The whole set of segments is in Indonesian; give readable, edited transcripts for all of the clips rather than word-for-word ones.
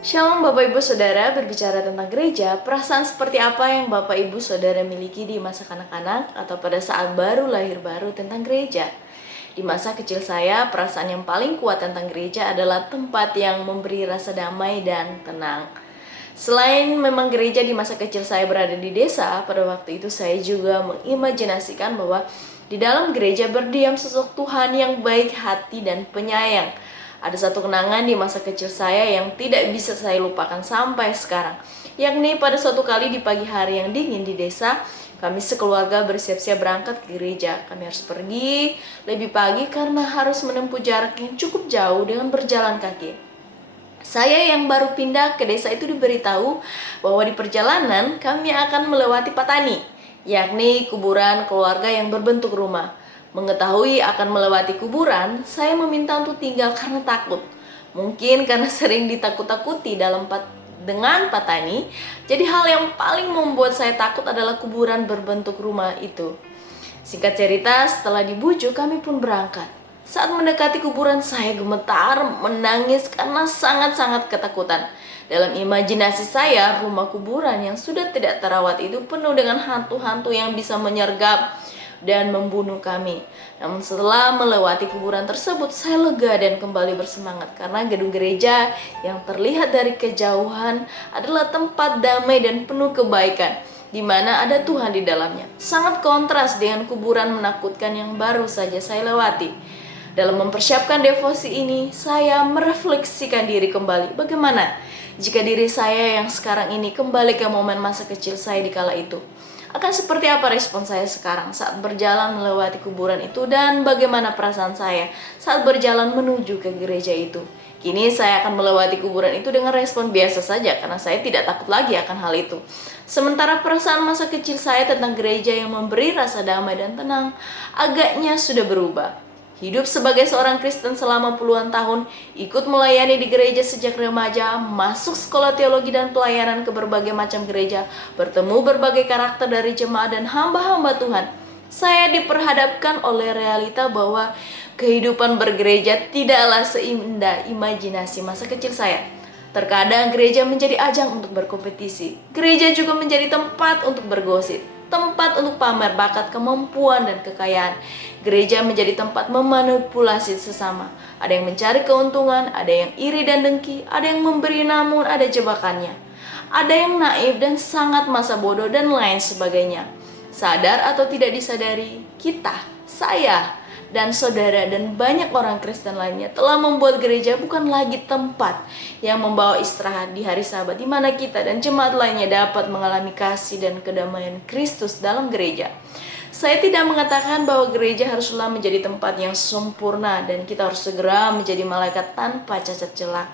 Shalom Bapak Ibu Saudara, berbicara tentang gereja, perasaan seperti apa yang Bapak Ibu Saudara miliki di masa kanak-kanak atau pada saat baru lahir baru tentang gereja? Di masa kecil saya, perasaan yang paling kuat tentang gereja adalah tempat yang memberi rasa damai dan tenang. Selain memang gereja di masa kecil saya berada di desa, pada waktu itu saya juga mengimajinasikan bahwa di dalam gereja berdiam sosok Tuhan yang baik hati dan penyayang. Ada satu kenangan di masa kecil saya yang tidak bisa saya lupakan sampai sekarang, yakni pada suatu kali di pagi hari yang dingin di desa, kami sekeluarga bersiap-siap berangkat ke gereja. Kami harus pergi lebih pagi karena harus menempuh jarak yang cukup jauh dengan berjalan kaki. Saya yang baru pindah ke desa itu diberitahu bahwa di perjalanan kami akan melewati Patani, yakni kuburan keluarga yang berbentuk rumah. Mengetahui akan melewati kuburan, saya meminta untuk tinggal karena takut. Mungkin karena sering ditakut-takuti dengan Patani, jadi hal yang paling membuat saya takut adalah kuburan berbentuk rumah itu. Singkat cerita, setelah dibujuk kami pun berangkat. Saat mendekati kuburan, saya gemetar, menangis karena sangat-sangat ketakutan. Dalam imajinasi saya, rumah kuburan yang sudah tidak terawat itu penuh dengan hantu-hantu yang bisa menyergap dan membunuh kami. Namun setelah melewati kuburan tersebut, saya lega dan kembali bersemangat karena gedung gereja yang terlihat dari kejauhan adalah tempat damai dan penuh kebaikan, di mana ada Tuhan di dalamnya. Sangat kontras dengan kuburan menakutkan yang baru saja saya lewati. Dalam mempersiapkan devosi ini, saya merefleksikan diri kembali. Bagaimana jika diri saya yang sekarang ini kembali ke momen masa kecil saya di kala itu? Akan seperti apa respon saya sekarang saat berjalan melewati kuburan itu, dan bagaimana perasaan saya saat berjalan menuju ke gereja itu? Kini saya akan melewati kuburan itu dengan respon biasa saja karena saya tidak takut lagi akan hal itu. Sementara perasaan masa kecil saya tentang gereja yang memberi rasa damai dan tenang agaknya sudah berubah. Hidup sebagai seorang Kristen selama puluhan tahun, ikut melayani di gereja sejak remaja, masuk sekolah teologi dan pelayanan ke berbagai macam gereja, bertemu berbagai karakter dari jemaat dan hamba-hamba Tuhan. Saya diperhadapkan oleh realita bahwa kehidupan bergereja tidaklah seindah imajinasi masa kecil saya. Terkadang gereja menjadi ajang untuk berkompetisi. Gereja juga menjadi tempat untuk bergosip, tempat untuk pamer bakat, kemampuan, dan kekayaan. Gereja menjadi tempat memanipulasi sesama. Ada yang mencari keuntungan, ada yang iri dan dengki, ada yang memberi namun ada jebakannya. Ada yang naif dan sangat masa bodoh dan lain sebagainya. Sadar atau tidak disadari, saya, dan saudara dan banyak orang Kristen lainnya telah membuat gereja bukan lagi tempat yang membawa istirahat di hari Sabat, di mana kita dan jemaat lainnya dapat mengalami kasih dan kedamaian Kristus dalam gereja. Saya tidak mengatakan bahwa gereja haruslah menjadi tempat yang sempurna dan kita harus segera menjadi malaikat tanpa cacat celah.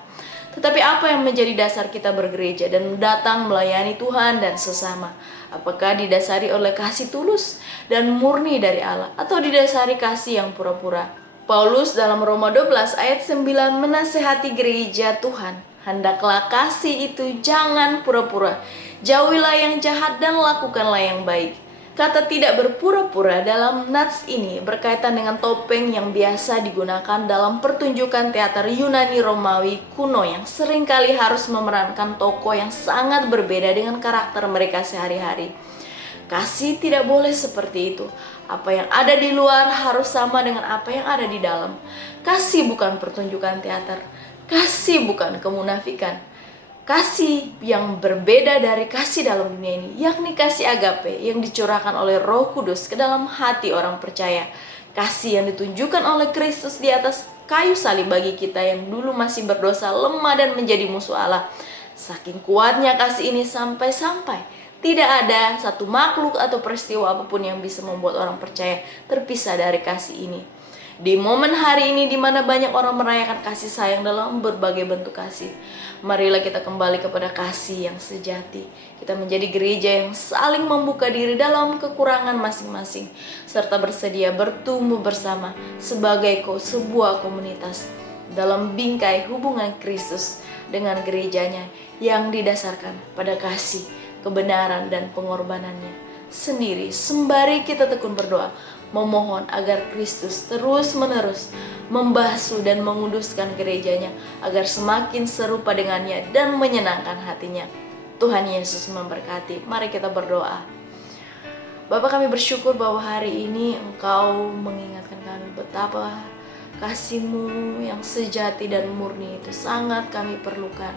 Tetapi apa yang menjadi dasar kita bergereja dan datang melayani Tuhan dan sesama? Apakah didasari oleh kasih tulus dan murni dari Allah, atau didasari kasih yang pura-pura? Paulus dalam Roma 12 ayat 9 menasehati gereja Tuhan, hendaklah kasih itu jangan pura-pura. Jauhilah yang jahat dan lakukanlah yang baik. Kata tidak berpura-pura dalam nats ini berkaitan dengan topeng yang biasa digunakan dalam pertunjukan teater Yunani Romawi kuno yang seringkali harus memerankan tokoh yang sangat berbeda dengan karakter mereka sehari-hari. Kasih tidak boleh seperti itu. Apa yang ada di luar harus sama dengan apa yang ada di dalam. Kasih bukan pertunjukan teater. Kasih bukan kemunafikan. Kasih yang berbeda dari kasih dalam dunia ini, yakni kasih agape yang dicurahkan oleh Roh Kudus ke dalam hati orang percaya. Kasih yang ditunjukkan oleh Kristus di atas kayu salib bagi kita yang dulu masih berdosa, lemah dan menjadi musuh Allah. Saking kuatnya kasih ini sampai-sampai tidak ada satu makhluk atau peristiwa apapun yang bisa membuat orang percaya terpisah dari kasih ini. Di momen hari ini di mana banyak orang merayakan kasih sayang dalam berbagai bentuk kasih, marilah kita kembali kepada kasih yang sejati. Kita menjadi gereja yang saling membuka diri dalam kekurangan masing-masing, serta bersedia bertumbuh bersama sebagai sebuah komunitas dalam bingkai hubungan Kristus dengan gerejanya yang didasarkan pada kasih, kebenaran, dan pengorbanannya sendiri. Sembari kita tekun berdoa, memohon agar Kristus terus-menerus membasuh dan menguduskan gerejanya agar semakin serupa dengannya dan menyenangkan hatinya. Tuhan Yesus memberkati. Mari kita berdoa. Bapa, kami bersyukur bahwa hari ini Engkau mengingatkan kami betapa kasih-Mu yang sejati dan murni itu sangat kami perlukan.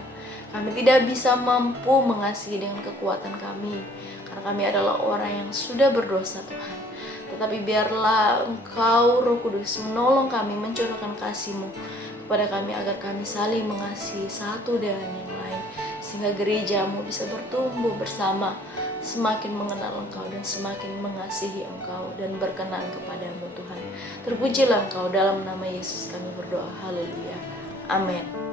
Kami tidak bisa mampu mengasihi dengan kekuatan kami, karena kami adalah orang yang sudah berdosa, Tuhan. Tetapi biarlah Engkau, Roh Kudus, menolong kami mencurahkan kasih-Mu kepada kami agar kami saling mengasihi satu dengan yang lain, sehingga gereja-Mu bisa bertumbuh bersama, semakin mengenal Engkau dan semakin mengasihi Engkau dan berkenan kepadamu, Tuhan. Terpujilah Engkau, dalam nama Yesus kami berdoa. Haleluya. Amin.